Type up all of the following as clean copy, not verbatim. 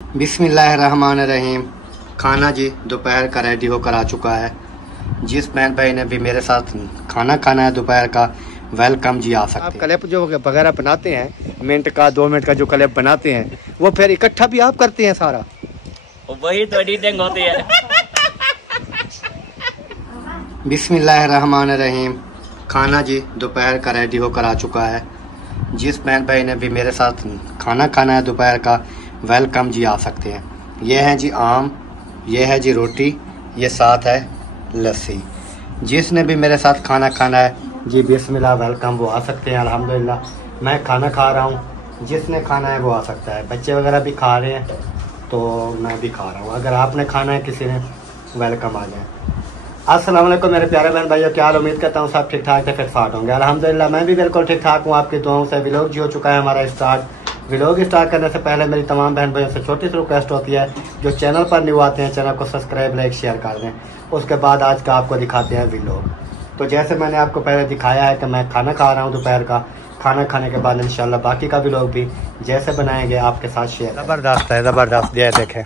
बिस्मिल्लाहिर्रहमानिर्रहीम। खाना जी दोपहर का रेडी होकर आ चुका है। जिस बहन भाई ने भी मेरे साथ खाना खाना है दोपहर का, वेलकम जी, आ सकते हैं। आप क्लिप जो वगैरह बनाते हैं, मिनट का 2 मिनट का जो क्लिप बनाते हैं, वो फिर इकट्ठा भी आप करते हैं सारा? वही तो एडिटिंग होती है। बिस्मिल्लाहिर्रहमानिर्रहीम। खाना जी दोपहर का रेडी होकर आ चुका है। जिस बहन भाई ने भी मेरे साथ खाना खाना है दोपहर का, वेलकम जी, आ सकते हैं। ये है जी आम, ये है जी रोटी, ये साथ है लस्सी। जिसने भी मेरे साथ खाना खाना है जी, बिस्मिल्लाह, वेलकम, वो आ सकते हैं। अल्हम्दुलिल्लाह मैं खाना खा रहा हूँ, जिसने खाना है वो आ सकता है। बच्चे वगैरह भी खा रहे हैं तो मैं भी खा रहा हूँ। अगर आपने खाना है किसी ने, वेलकम, आ जाए। अस्सलाम वालेकुम मेरे प्यारे बहन भाइयों, क्या हाल? उम्मीद करता हूँ सब ठीक ठाक थे, फिट फाट होंगे। अल्हम्दुलिल्लाह मैं भी बिल्कुल ठीक ठाक हूँ, आपकी दुआओं से। व्लॉग जी हो चुका है हमारा स्टार्ट। व्लॉग स्टार्ट करने से पहले मेरी तमाम बहन भाइयों से छोटी सी रिक्वेस्ट होती है, जो चैनल पर न्यू आते हैं चैनल को सब्सक्राइब, लाइक, शेयर कर दें। उसके बाद आज का आपको दिखाते हैं व्लॉग। तो जैसे मैंने आपको पहले दिखाया है कि मैं खाना खा रहा हूँ दोपहर का, खाना खाने के बाद इंशाल्लाह बाकी का व्लॉग भी जैसे बनाएंगे आपके साथ शेयर। ज़बरदस्त है, ज़बरदस्त। ये देखें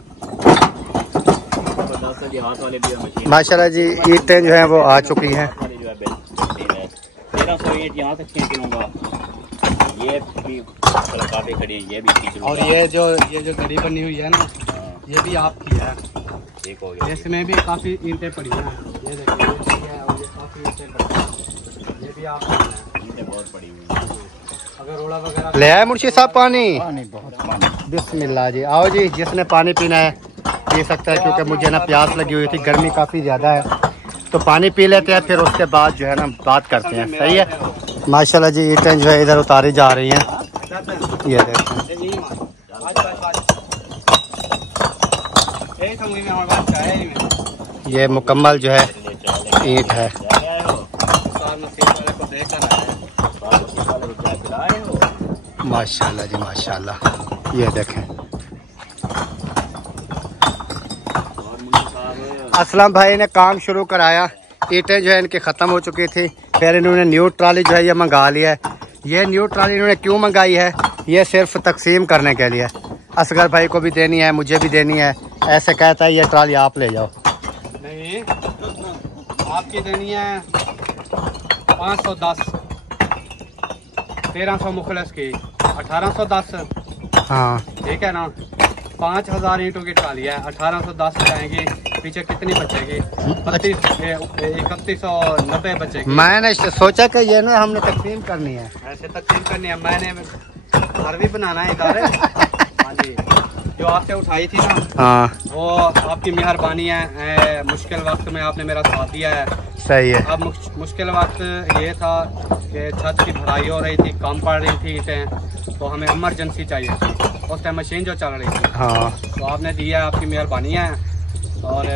माशाल्लाह जी, ईंटें जो हैं वो आ चुकी हैं। ये भी काफी खड़ी है, ये भी। और ये जो घड़ी बनी हुई है ना, ये भी आपकी है। ठीक हो गया। इसमें भी काफी ईंटें पड़ी हैं। ये देखिए, ये है और ये काफी ईंटें पड़ी हैं। ये भी आपकी है। ईंटें बहुत पड़ी हुई हैं। अगर रोड़ा वगैरह ले आए मुर्शी साहब पानी? पानी बहुत पानी। बिस्मिल्लाह जी, आओ जी, जिसने पानी पीना है पी सकता है, क्योंकि मुझे ना प्यास लगी हुई थी, गर्मी काफ़ी ज़्यादा है। तो पानी पी लेते हैं, फिर उसके बाद जो है ना बात करते हैं। सही है। माशाल्लाह जी, ईंटें जो है इधर उतारी जा रही हैं। ये देखो, ये मुकम्मल जो है ईंट है। माशाल्लाह जी, माशाल्लाह। ये देखें, असलम भाई ने काम शुरू कराया। ईंटें जो है इनकी ख़त्म हो चुकी थी, फिर इन्होंने न्यू ट्राली जो है ये मंगा लिया है। ये न्यू ट्राली इन्होंने क्यों मंगाई है? ये सिर्फ तकसीम करने के लिए। असगर भाई को भी देनी है, मुझे भी देनी है। ऐसे कहता है ये ट्राली आप ले जाओ। नहीं, आपकी देनी है 510, 1300 मुखलस की 1810। हाँ ठीक है ना। 5000 ईंटों की ट्राली है, 1810 जाएंगी। पीछे कितनी बचेगी? 3190 बचेगी। मैंने सोचा कि ये ना हमने तकसीम करनी है। ऐसे तकसीम करनी है। मैंने घर भी बनाना है इधर। हाँ जी, जो आपसे उठाई थी ना, हाँ वो आपकी मेहरबानी है। मुश्किल वक्त में आपने मेरा साथ दिया है। सही है। अब मुश्किल वक्त ये था कि छत की भराई हो रही थी, कम पड़ रही थी ईंटें, तो हमें इमरजेंसी चाहिए थी। उस टाइम मशीन जो चल रही थी, हाँ तो आपने दिया, आपकी मेहरबानी है। और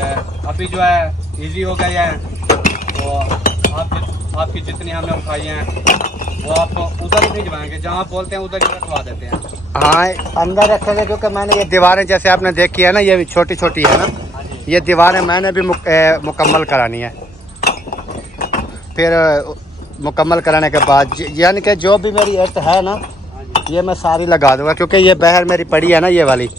अभी जो है इजी हो गया है। तो आपकी जितनी हमने उठाई हैं वो आपको उधर ही भिजवाएंगे, जहाँ आप बोलते हैं उधर ही रखवा देते हैं। हाँ, अंदर रखेंगे, क्योंकि मैंने ये दीवारें जैसे आपने देखी है ना, ये भी छोटी छोटी है ना, ये दीवारें मैंने भी मुकम्मल करानी है। फिर मुकम्मल कराने के बाद यानी कि जो भी मेरी ईंट है ना, ये मैं सारी लगा दूंगा, क्योंकि ये बहर मेरी पड़ी है ना, ये वाली,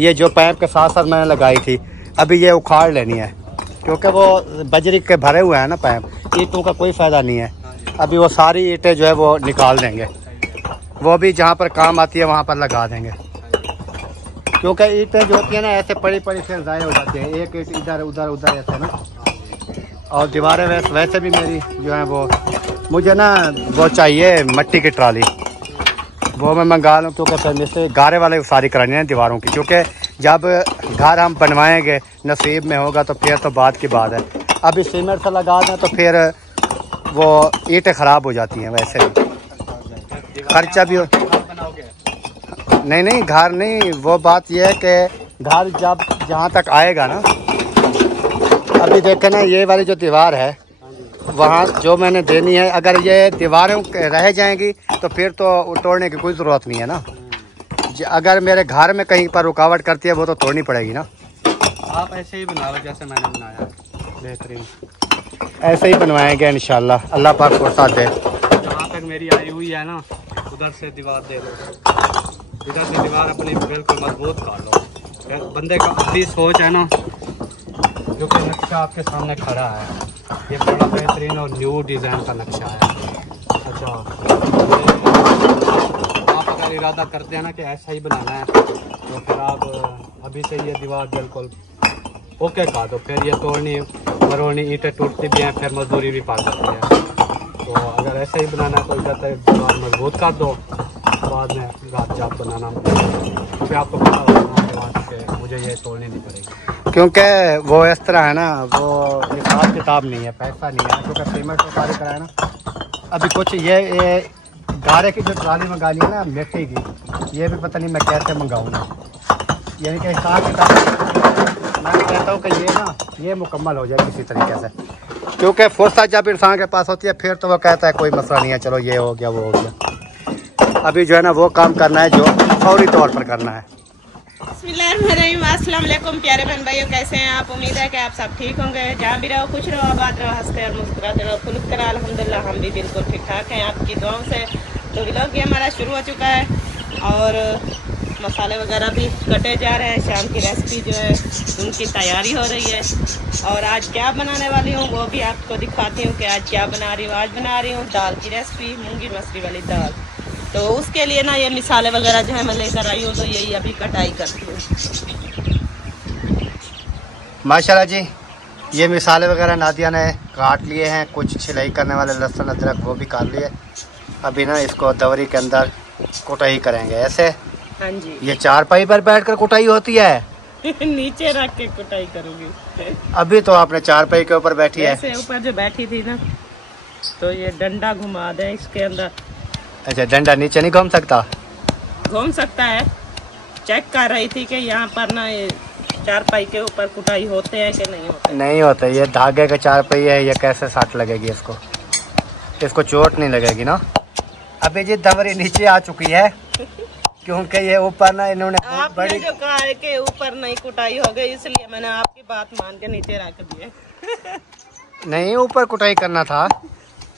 ये जो पैप के साथ साथ मैंने लगाई थी, अभी ये उखाड़ लेनी है, क्योंकि वो बजरी के भरे हुए हैं ना पैप, ईंटों का कोई फ़ायदा नहीं है। अभी वो सारी ईंटें जो है वो निकाल देंगे, वो भी जहाँ पर काम आती है वहाँ पर लगा देंगे, क्योंकि ईंटें जो होती है ना ऐसे पड़ी पड़ी फिर ज़ाय हो जाती है, एक ईंट इधर उधर उधर ऐसे ना। और दीवारें वैसे भी मेरी जो है वो, मुझे ना वो चाहिए मट्टी की ट्राली, वो मैं मंगा लूँ, क्योंकि फिर जैसे गारे वाले सारी करानी है दीवारों की, क्योंकि जब घर हम बनवाएंगे नसीब में होगा तो फिर तो बात की बात है। अभी सीमेंट से लगा दें तो फिर वो ईंटें ख़राब हो जाती हैं, वैसे भी खर्चा भी हो। नहीं, घर नहीं, वो बात यह है कि घर जब जहाँ तक आएगा ना, अभी देखें ना, ये वाली जो दीवार है वहाँ जो मैंने देनी है, अगर ये दीवारें रह जाएंगी तो फिर तो तोड़ने की कोई ज़रूरत नहीं है ना। अगर मेरे घर में कहीं पर रुकावट करती है वो तो तोड़नी पड़ेगी ना। आप ऐसे ही बना लो जैसे मैंने बनाया, बेहतरीन ऐसे ही बनवाएंगे इंशाल्लाह, अल्लाह पाक फुर्सत दे। जहाँ तक मेरी आई हुई है ना, उधर से दीवार दे दो, इधर से दीवार अपनी बिल्कुल मजबूत काट लो। बंदे का अपनी सोच है ना, जो कि नक्शा आपके सामने खड़ा है, ये बड़ा बेहतरीन और न्यू डिज़ाइन का नक्शा है। अच्छा, आप अगर इरादा करते हैं ना कि ऐसा ही बनाना है, तो फिर आप अभी से ये दीवार बिल्कुल ओके कर दो। फिर ये तोड़नी मरोड़नी ईंटें टूटती भी हैं, फिर मजदूरी भी पा सकती है। तो अगर ऐसे ही बनाना है तो इधर तक दीवार मजबूत कर दो, बाद में घात जाप बनाना, क्योंकि आपको पता होगा कि मुझे ये तोड़नी नहीं पड़ेगी, क्योंकि वो इस तरह है ना, वो हिसाब किताब नहीं है, पैसा नहीं है, क्योंकि पेमेंट तो सारी कराए ना। अभी कुछ ये गारे की जो ट्राली मंगानी है ना मिट्टी की, ये भी पता नहीं मैं कैसे मंगाऊंगा, यानी कि हिसाब किताब मैं कहता हूँ कि ये ना ये मुकम्मल हो जाए किसी तरीके से, क्योंकि फुर्सत जब इंसान के पास होती है फिर तो वो कहता है कोई मसला नहीं है, चलो ये हो गया वो हो गया। अभी जो है ना वो काम करना है जो फौरी तौर पर करना है। अस्सलाम वालेकुम प्यारे बहन भाइयों, कैसे हैं आप? उम्मीद है कि आप सब ठीक होंगे, जहाँ भी रहो खुश रहो, आबाद रहो, हंसते और मुस्कुराते रहो, खुलक करा। अल्हम्दुलिल्लाह हम भी बिल्कुल ठीक ठाक हैं आपकी दुआओं से। तो व्लॉग ये हमारा शुरू हो चुका है और मसाले वगैरह भी कटे जा रहे हैं। शाम की रेसिपी जो है उनकी तैयारी हो रही है और आज क्या बनाने वाली हूँ वो भी आपको दिखाती हूँ कि आज क्या बना रही हूँ। आज बना रही हूँ दाल की रेसिपी, मूंगी मसरी वाली दाल। तो उसके लिए ना ये मिसाले वगैरह जो है मैं लेकर आई हूँ, तो यही अभी कटाई करती हूँ। माशाल्लाह जी, ये मिसाले वगैरह नादिया ने काट लिए हैं, कुछ छिलाई करने वाले लहसुन अदरक वो भी काट लिए। अभी ना इसको दवरी के अंदर कुटाई करेंगे ऐसे। हाँ जी, ये चारपाई पर बैठकर कुटाई होती है नीचे रख के कुटाई करूँगी। अभी तो आपने चारपाई के ऊपर बैठी है, ऐसे ऊपर जो बैठी थी ना, तो ये डंडा घुमा दे इसके अंदर। अच्छा, डंडा नीचे नहीं घूम सकता? घूम सकता है। चेक कर रही थी कि यहाँ पर ना ये चारपाई के ऊपर कुटाई होते हैं कि नहीं होते। नहीं होते, ये धागे का चारपाई है, ये कैसे साट लगेगी इसको? इसको चोट नहीं लगेगी ना। अभी जी दवरी नीचे आ चुकी है क्योंकि ये ऊपर ना इन्होंने आपने जो कहा है कि ऊपर नहीं कुटाई हो गई, इसलिए मैंने आपकी बात मान के नीचे रख दिए। नहीं, ऊपर कुटाई करना था।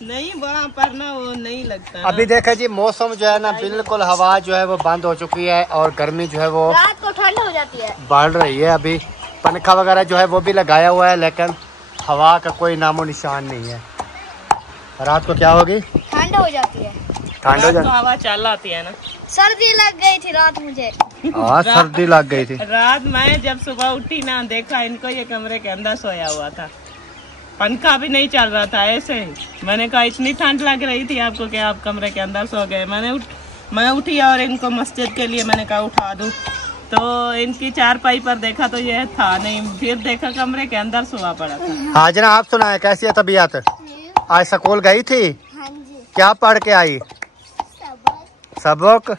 नहीं, वहाँ पर ना वो नहीं लगता। अभी देखा जी मौसम जो है ना बिल्कुल हवा जो है वो बंद हो चुकी है और गर्मी जो है वो रात को ठंड हो जाती है, बढ़ रही है। अभी पंखा वगैरह जो है वो भी लगाया हुआ है, लेकिन हवा का कोई नामो निशान नहीं है। रात को क्या होगी? ठंड हो जाती है, ठंड हो तो जाती हवा चल आती है ना। सर्दी लग गई थी रात मुझे। हाँ, सर्दी लग गई थी। रात मैं जब सुबह उठी ना, देखा इनको ये कमरे के अंदर सोया हुआ था, पंखा भी नहीं चल रहा था ऐसे ही। मैंने कहा इतनी ठंड लग रही थी आपको कि आप कमरे के अंदर सो गए। मैं उठी और इनको मस्जिद के लिए मैंने कहा उठा दूं, तो इनकी चारपाई पर देखा तो ये था नहीं, फिर देखा कमरे के अंदर सोया पड़ा था। हाँ जना, आप सुनाए कैसी है तबीयत? आज स्कूल गई थी? हाँ जी, क्या पढ़ के आई? सबक।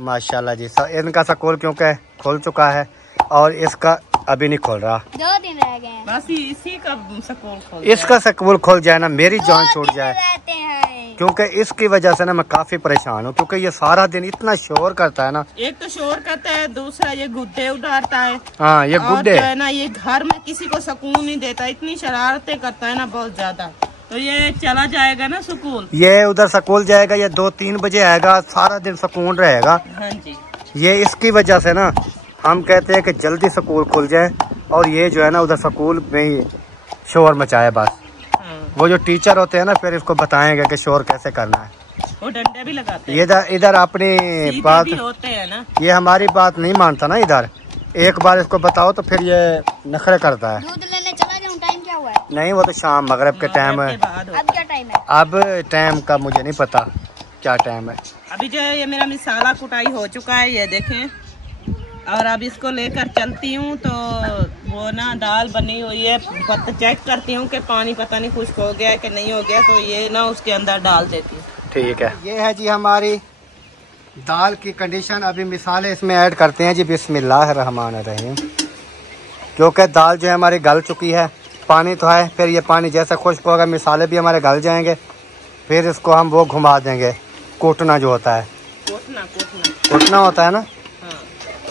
माशाल्लाह जी, इनका स्कूल क्योंकि खुल चुका है और इसका अभी नहीं खोल रहा। 2 दिन रह गए हैं। बस इसी का स्कूल खोल इसका स्कूल खुल जाए ना मेरी जान छूट जाए, रहते हैं। क्योंकि इसकी वजह से ना मैं काफी परेशान हूँ, क्योंकि ये सारा दिन इतना शोर करता है ना। एक तो शोर करता है, दूसरा ये गुड्डे उतारता है। हाँ, ये और गुड्डे जो है ना ये घर में किसी को सुकून नहीं देता, इतनी शरारतें करता है ना बहुत ज्यादा। तो ये चला जाएगा ना स्कूल, ये उधर स्कूल जाएगा, ये 2-3 बजे आएगा, सारा दिन सुकून रहेगा। हाँ जी, ये इसकी वजह से ना हम कहते हैं कि जल्दी स्कूल खुल जाए और ये जो है ना उधर स्कूल में ही शोर मचाए बस। हाँ। वो जो टीचर होते हैं ना फिर इसको बताएंगे कि शोर कैसे करना है। वो डंडे भी लगाते हैं, इधर अपनी सीधे बात भी होते हैं ना। ये हमारी बात नहीं मानता ना इधर, एक बार इसको बताओ तो फिर ये नखरे करता है। दूध लेने चला जाऊँ, टाइम क्या हुआ है? नहीं, वो तो शाम मगरिब के टाइम है। के बाद होता है। अब क्या टाइम है? अब टाइम का मुझे नहीं पता क्या टाइम है। अभी जो है ये मेरा मिसाला कुटाई हो चुका है, ये देखें। और अब इसको लेकर चलती हूँ, तो वो ना दाल बनी हुई है, चेक करती हूँ कि पानी पता नहीं खुश्क हो गया कि नहीं हो गया, तो ये ना उसके अंदर डाल देती हूँ। ठीक है, ये है जी हमारी दाल की कंडीशन। अभी मिसाले इसमें ऐड करते हैं जी, बिस्मिल्लाहिर्रहमानिर्रहीम। क्योंकि दाल जो है हमारी गल चुकी है, पानी तो है, फिर ये पानी जैसा खुश्क होगा मिसाले भी हमारे गल जाएंगे। फिर इसको हम वो घुमा देंगे, कोटना जो होता है, कोटना होता है ना। हाँ।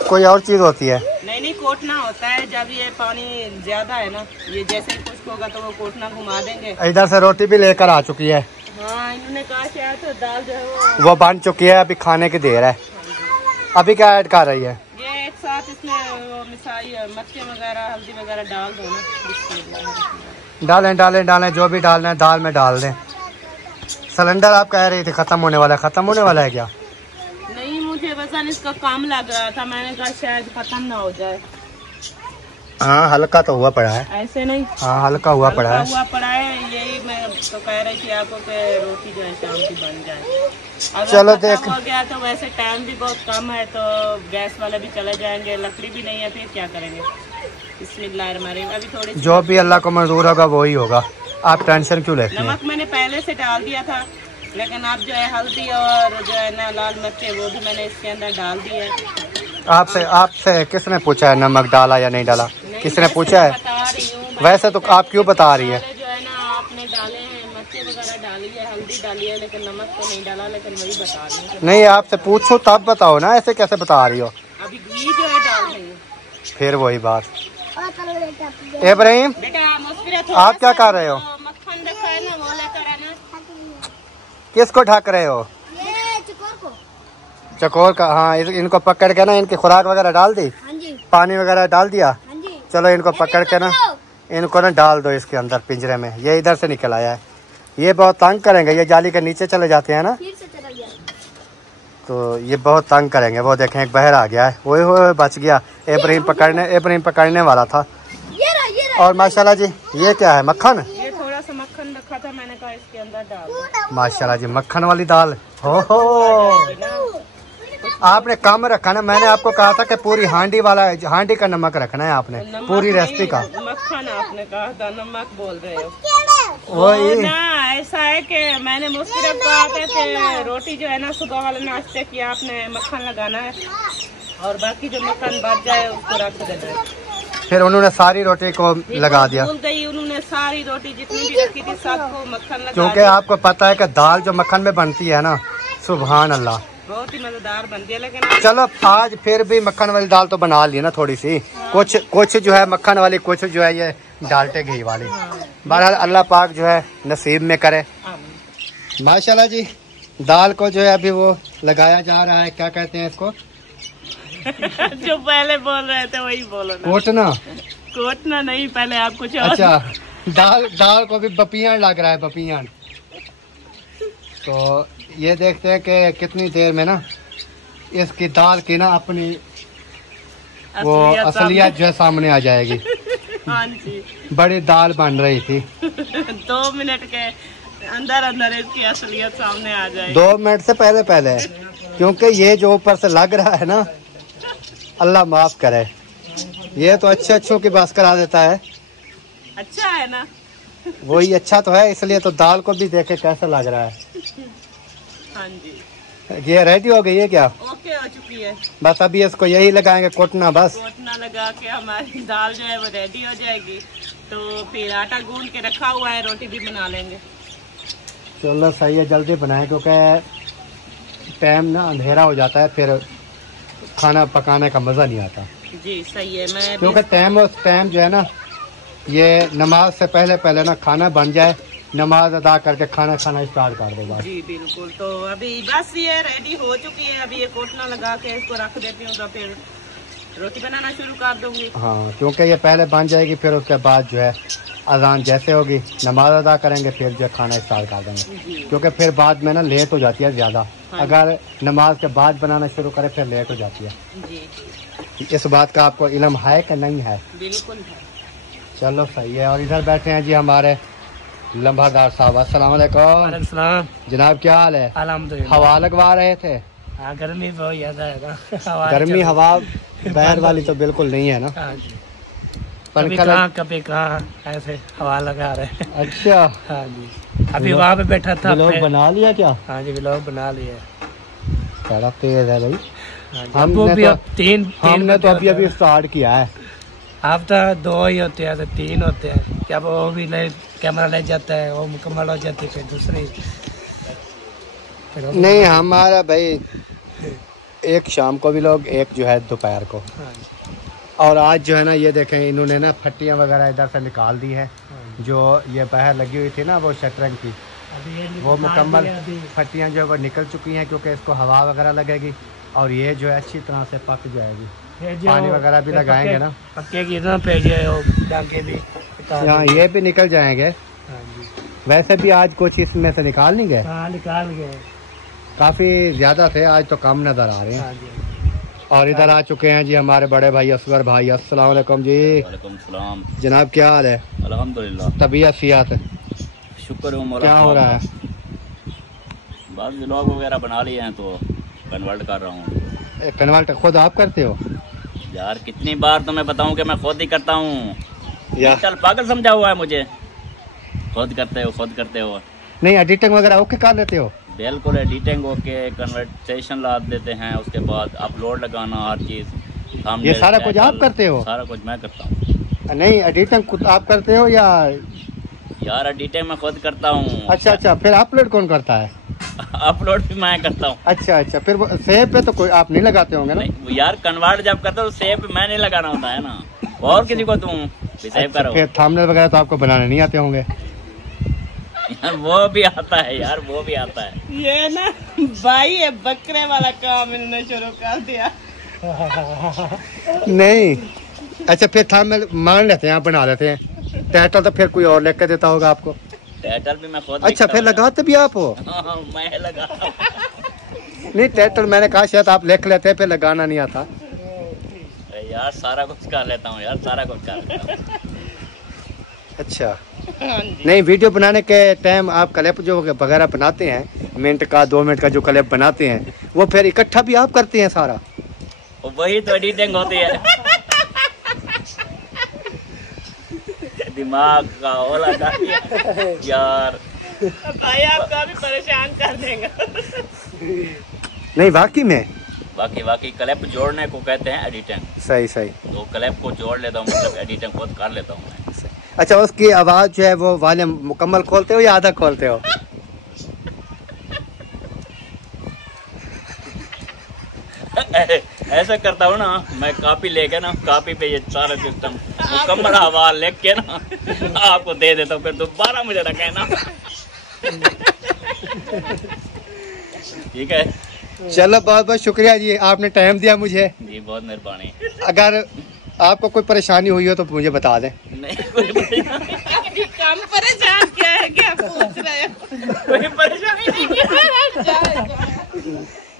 कोई और चीज़ होती है? नहीं, कोटना होता है जब ये पानी ज्यादा है ना, ये जैसे ही खुश्क होगा तो वो कोटना घुमा देंगे। इधर से रोटी भी लेकर आ चुकी है। हाँ, इन्होंने कहा शायद तो दाल जो है वो बन चुकी है, अभी खाने की देर है। अभी क्या ऐड कर रही है? ये एक साथ इसमें वो मिसाई मिर्ची वगैरह हल्दी वगैरह डाल दो ना। बिस्मिल्लाह। डालें डालें डालें, जो भी डालना है दाल में डाल दें। सिलेंडर आप कह रही थी ख़त्म होने वाला है, ख़त्म होने वाला है क्या? नहीं, मुझे वजन इसका कम लग रहा था, मैंने कहा शायद खत्म ना हो जाए। हाँ हल्का तो हुआ पड़ा है। ऐसे नहीं, हाँ हल्का हुआ पड़ा है। हुआ पड़ा है। यही मैं तो कह रही थी आपको कि रोटी जो है शाम की बन जाए। अगर चलो खत्म देख, हो गया तो वैसे टाइम भी बहुत कम है, तो गैस वाले भी चले जाएंगे, लकड़ी भी नहीं है, फिर क्या करेंगे। बिस्मिल्लाहिर्रहमानिर्रहीम। अभी थोड़ी जो भी अल्लाह को मंजूर होगा वही होगा, आप टेंशन क्यों लेती हैं? नमक मैंने पहले से डाल दिया था, लेकिन अब जो है हल्दी और जो है ना लाल मिर्चें वो भी मैंने इसके अंदर डाल दी है। आपसे किसने पूछा है नमक डाला या नहीं डाला? किसने पूछा है? बता रही हूँ। वैसे तो आप क्यों बता रही है? जो है ना आपने डाले हैं, मिर्चें वगैरह डाली है, हल्दी डाली है, लेकिन नमक तो नहीं डाला, लेकिन वही बता रही हूँ। नहीं आपसे पूछो तब बताओ ना, ऐसे कैसे बता रही हो? अभी घी जो है डाल रही हूँ। फिर वही बात। इब्राहिम बेटा मुस्कुरा, आप क्या कर रहे हो? मक्खन रखा है ना, वो लेकर आना। किसको ढक रहे हो? ये चकोर को। चकोर का? हाँ इनको पकड़ के ना इनकी खुराक वगैरह डाल दी, हाँ जी, पानी वगैरह डाल दिया। हाँ जी। चलो इनको पकड़ के ना इनको ना डाल दो इसके अंदर पिंजरे में। ये इधर से निकल आया है, ये बहुत तंग करेंगे, ये जाली के नीचे चले जाते हैं ना, फिर से चला गया। तो ये बहुत तंग करेंगे। वो देखें एक बाहर आ गया है, वो बच गया। इब्राहिम पकड़ने वाला था। ये रहा। और माशाल्लाह जी ये क्या है? मक्खन। ये थोड़ा सा मक्खन रखा था, मैंने कहा इसके अंदर डाल दो। माशाल्लाह जी मक्खन वाली दाल। हो आपने कम रखा ना, मैंने आपको कहा था कि पूरी हांडी हांडी का नमक रखना है आपने, पूरी रेसिपी का। मक्खन आपने कहा था, नमक बोल रहे हो। वही ना ऐसा है कि मैंने मुस्कुरात कहा था कि रोटी जो है ना सुबह वाले नाश्ते की आपने मक्खन लगाना है, और बाकी जो मक्खन बच जाए उसको रख देना है। फिर उन्होंने सारी रोटी को लगा दिया। भूल गई, उन्होंने सारी रोटी जितनी भी रखी थी सबको मक्खन लगा क्योंकि दिया। आपको पता है कि दाल जो मक्खन में बनती है ना, सुभान अल्लाह, बहुत ही मजेदार बनती है। लेकिन चलो आज फिर भी मक्खन वाली दाल तो बना ली ना थोड़ी सी। कुछ जो है मक्खन वाली, कुछ जो है ये डालटे घी वाली। बहरहाल अल्लाह पाक जो है नसीब में करे। माशाल्लाह जी दाल को जो है अभी वो लगाया जा रहा है, क्या कहते हैं इसको? जो पहले बोल रहे थे वही बोलो ना। कोटना? कोटना नहीं, पहले आप कुछ और। अच्छा दाल को भी बपियान लग रहा है, बपियान। तो ये देखते हैं कि कितनी देर में ना इसकी दाल की ना अपनी वो असलियत जो है सामने आ जाएगी। हाँ जी, बड़ी दाल बन रही थी। 2 मिनट के अंदर अंदर इसकी असलियत सामने आ जाएगी। 2 मिनट से पहले, क्योंकि ये जो ऊपर से लग रहा है ना, अल्लाह माफ करे, ये तो अच्छों की बस करा देता है। अच्छा है ना? वही अच्छा तो है, इसलिए तो दाल को भी देखे कैसा लग रहा है। हाँ जी, ये रेडी हो गई है क्या? ओके हो चुकी है। बस अभी इसको यही लगाएंगे, कोटना बस। कोटना लगा के हमारी दाल जो है वो रेडी हो जाएगी, तो फिर आटा गूंद के रखा हुआ है, रोटी भी बना लेंगे। चलो सही है, जल्दी बनाएं क्योंकि टाइम ना अंधेरा हो जाता है, फिर खाना पकाने का मज़ा नहीं आता। जी सही है। मैं क्योंकि टाइम जो है ना, ये नमाज से पहले ना खाना बन जाए, नमाज अदा करके खाना स्टार्ट कर दो बस। जी बिल्कुल। तो अभी बस ये रेडी हो चुकी है, अभी ये कोटना लगा के इसको रख देती हूँ, तो फिर रोटी बनाना शुरू कर दूंगी। हाँ क्योंकि ये पहले बन जाएगी, फिर उसके बाद जो है अजान जैसे होगी नमाज अदा करेंगे, फिर जो खाना स्टार्ट कर देंगे। क्योंकि फिर बाद में ना लेट हो जाती है ज़्यादा। अगर नमाज के बाद बनाना शुरू करें फिर लेट हो जाती है। जी इस बात का आपको इल्म है कि नहीं है? बिल्कुल है। चलो सही है। और इधर बैठे हैं जी हमारे लम्बादार साहब। अस्सलाम वालेकुम जनाब, क्या हाल है? अल्हम्दुलिल्लाह। हवा लगवा रहे थे? हाँ, गर्मी बहुत ज्यादा है। गर्मी हवा बाहर वाली तो बिल्कुल नहीं है ना। कभी कहाँ ऐसे हवा लगा रहे हैं। अच्छा हाँ जी, अभी वहाँ पे बैठा था। व्लॉग बना लिया क्या? हाँ जी, व्लॉग बना लिया। बड़ा तेज है भाई। हमने तो अभी स्टार्ट किया है। अब तो 2 ही होते हैं, तो 3 होते हैं। क्या वो भी कैमरा ले जाता है, वो मुकम्मल हो जाती है, फिर दूसरी। नहीं हमारा भाई एक शाम को भी लोग, एक जो है दोपहर को। और आज जो है ना ये देखें इन्होंने ना फट्टियाँ वगैरह इधर से निकाल दी है, जो ये बाहर लगी हुई थी ना वो शटरंग की, वो मुकम्मल फट्टियाँ जो है वो निकल चुकी हैं, क्योंकि इसको हवा वगैरह लगेगी और ये जो है अच्छी तरह से पक जाएगी। पानी वगैरह भी लगाएंगे ना, पक्के की ना भेजे डांगे भी यहाँ ये भी निकल जाएंगे। वैसे भी आज कुछ इसमें से निकाल नहीं गए? हाँ निकाल गए, काफी ज्यादा थे, आज तो कम नजर आ रहे हैं। और इधर आ चुके हैं जी हमारे बड़े भाई असगर भाई। अस्सलाम वालेकुम जी। वालेकुम सलाम। जनाब क्या हाल है? अल्हम्दुलिल्लाह। तबीयत सियात शुक्र है मौला। क्या हो रहा है? बस व्लॉग वगैरह बना लिए हैं तो कन्वर्ट कर रहा हूँ। कन्वर्ट खुद आप करते हो? यार कितनी बार तो मैं बताऊँ कि मैं खुद ही करता हूँ। या चल पागल समझा हुआ है मुझे। खुद करते हो। नहीं एडिटिंग वगैरह ओके कर लेते हो? बिल्कुल एडिटिंग ओके, कन्वर्सेशन ला देते हैं, उसके बाद अपलोड लगाना हर चीज़। ये सारा कुछ आप करते हो? सारा कुछ मैं करता हूँ। नहीं एडिटिंग खुद आप करते हो या? यार एडिटिंग मैं खुद करता हूँ। अच्छा, फिर अपलोड कौन करता है? अपलोड भी मैं करता हूँ। अच्छा, फिर सेव पे तो कोई आप नहीं लगाते होंगे ना? नहीं यार कन्वर्ट जब करता हूँ सेव पे मैं नहीं लगाना होता है ना, और किसी को तुम सेव करो। फिर थंबनेल वगैरह तो आपको बनाने नहीं आते होंगे? यार वो भी आता है यार, वो भी आता है। ये ना भाई ये बकरे वाला काम इन्होंने शुरू कर दिया। नहीं अच्छा, फिर थंबनेल मान लेते हैं, आप बना लेते हैं। टाइटल तो फिर कोई और लिख के देता होगा आपको? टाइटल भी मैं खुद। अच्छा फिर लगाते भी आप हो? हाँ, मैं लगाता हूँ। नहीं टाइटल मैंने कहा शायद आप लिख लेते हैं, फिर लगाना नहीं आता। यार सारा कुछ कर लेता हूँ यार, सारा कुछ कर लेता हूँ। अच्छा नहीं, वीडियो बनाने के टाइम आप क्लिप जो वगैरह बनाते हैं, मिनट का 2 मिनट का जो क्लिप बनाते हैं, वो फिर इकट्ठा भी आप करते हैं सारा? वही तो एडिटिंग होती है। दिमाग का ओला यार भाई आपको भी परेशान कर देंगे। नहीं वाकई में बाकी क्लिप जोड़ने को कहते हैं एडिटिंग। सही तो क्लिप को जोड़ लेता हूँ, मतलब एडिटिंग खुद कर लेता हूँ मैं। अच्छा उसकी आवाज जो है वो वाले मुकम्मल खोलते हो या आधा खोलते हो? ऐसा करता हूँ ना मैं, कॉपी लेके ना, कॉपी पे ये सारा सिस्टम मुकम्मल आवाज लिख के ना आपको दे देता हूँ, फिर दोबारा मुझे रखे ना। ठीक है चलो बहुत बहुत शुक्रिया जी, आपने टाइम दिया मुझे जी, बहुत मेहरबानी। अगर आपको कोई परेशानी हुई हो तो मुझे बता दें। नहीं कोई परेशानी। कम परेशान क्या है, क्या पूछ रहे हो? कोई परेशानी नहीं है।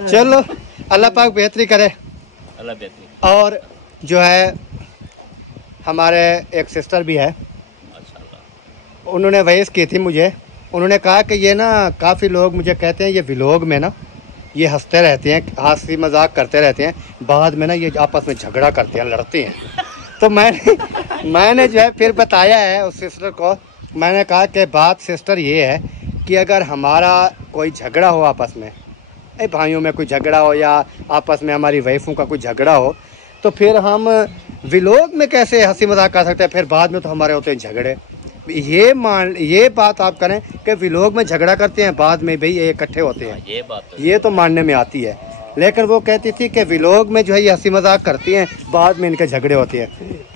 चलो अल्लाह पाक बेहतरी करे। अल्लाह बेहतरी। और जो है हमारे एक सिस्टर भी है, माशाल्लाह। उन्होंने वॉइस की थी मुझे। उन्होंने कहा कि ये ना काफ़ी लोग मुझे कहते हैं ये व्लॉग में ना ये हंसते रहते हैं, हंसी मजाक करते रहते हैं, बाद में ना ये आपस में झगड़ा करते हैं, लड़ते हैं। तो मैंने जो है फिर बताया है उस सिस्टर को, मैंने कहा कि बात सिस्टर ये है कि अगर हमारा कोई झगड़ा हो आपस में, भाइयों में कोई झगड़ा हो या आपस में हमारी वाइफों का कोई झगड़ा हो, तो फिर हम व्लॉग में कैसे हंसी मजाक कर सकते हैं? फिर बाद में तो हमारे होते हैं झगड़े। ये बात आप करें कि व्लॉग में झगड़ा करते हैं, बाद में भाई ये इकट्ठे होते हैं, ये तो मानने में आती है। लेकिन वो कहती थी कि व्लॉग में जो है ये हंसी मजाक करती हैं, बाद में इनके झगड़े होते हैं।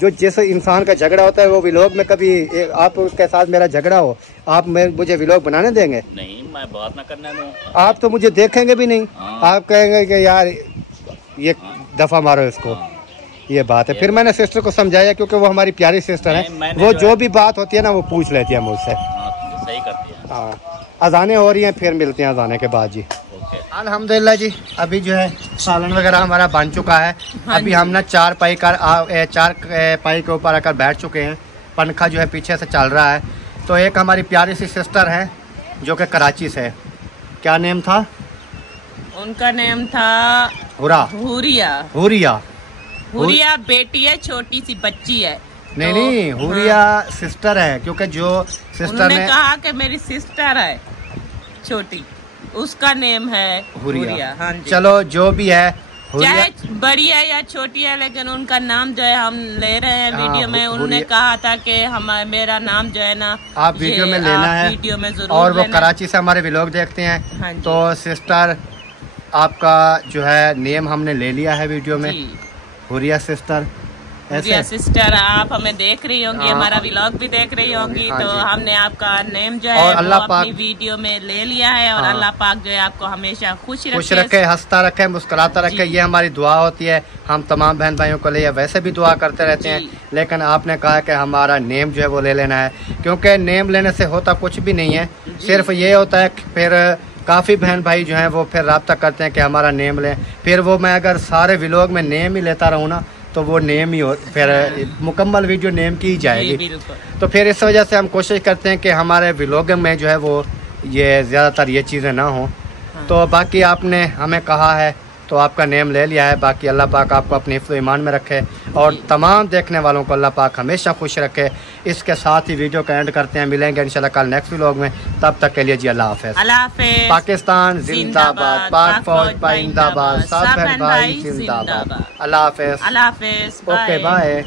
जो जिस इंसान का झगड़ा होता है वो व्लॉग में कभी आप उसके साथ मेरा झगड़ा हो, आप मुझे व्लॉग बनाने देंगे? नहीं मैं बात ना करने दूं। आप तो मुझे देखेंगे भी नहीं। आप कहेंगे कि यार ये दफा मारो इसको। ये बात है। फिर मैंने सिस्टर को समझाया, क्योंकि वो हमारी प्यारी सिस्टर है, वो जो भी बात होती है ना वो पूछ लेती है मुझसे। सही करती है। हाँ अजानें हो रही हैं, फिर मिलते हैं अजाने के बाद जी। अल्हम्दुलिल्लाह जी, अभी जो है सालन वगैरह हमारा बन चुका है। अभी हम ना 4 पाई के ऊपर आकर बैठ चुके हैं, पंखा जो है पीछे से चल रहा है। तो एक हमारी प्यारी सी सिस्टर है जो कि कराची से, क्या नेम था उनका? नेम था हुरिया बेटी है, छोटी सी बच्ची है। नहीं हुरिया सिस्टर है, क्योंकि जो सिस्टर ने कहा कि मेरी सिस्टर है छोटी, उसका नेम है हुरिया। हाँ जी। चलो जो भी है, चाहे बड़ी है या छोटी है, लेकिन उनका नाम जो है हम ले रहे हैं वीडियो में। उन्होंने कहा था कि मेरा नाम जो है ना आप वीडियो में लेना है, वीडियो में जरूर। और वो कराची से हमारे व्लॉग देखते हैं। हाँ, तो सिस्टर आपका जो है नेम हमने ले लिया है वीडियो में, हुरिया सिस्टर। जी सिस्टर, आप हमें देख रही होंगी, हाँ। हमारा व्लॉग भी देख रही होंगी, हाँ तो जी। हमने आपका नेम जो और है अल्लाह वो पाक अपनी वीडियो में ले लिया है, और हाँ। अल्लाह पाक जो है आपको हमेशा खुश खुश रखे, हंसता रखे, मुस्कुराता रखे, ये हमारी दुआ होती है। हम तमाम बहन भाइयों को लिए वैसे भी दुआ करते रहते हैं, लेकिन आपने कहा कि हमारा नेम जो है वो ले लेना है, क्योंकि नेम लेने से होता कुछ भी नहीं है, सिर्फ ये होता है कि फिर काफ़ी बहन भाई जो हैं वो फिर रब्ता करते हैं कि हमारा नेम लें। फिर वो मैं अगर सारे व्लॉग में नेम ही लेता रहूँ ना, तो वो नेम ही हो, फिर मुकम्मल वीडियो नेम की ही जाएगी। तो फिर इस वजह से हम कोशिश करते हैं कि हमारे व्लॉग में जो है वो ये ज़्यादातर ये चीज़ें ना हों। तो बाकी आपने हमें कहा है तो आपका नेम ले लिया है। बाकी अल्लाह पाक आपको अपने हिफ्ज़ ईमान में रखे, और तमाम देखने वालों को अल्लाह पाक हमेशा खुश रखे। इसके साथ ही वीडियो का एंड करते हैं, मिलेंगे इंशाल्लाह कल नेक्स्ट व्लॉग में। तब तक के लिए जी अल्लाह हाफ़िज़। अल्लाह हाफ़िज़। पाकिस्तान जिंदाबाद, पाक फौज पाइंदाबाद, सब बहन भाई जिंदाबाद। अल्लाह हाफ़िज़। अल्लाह हाफ़िज़। Okay bye.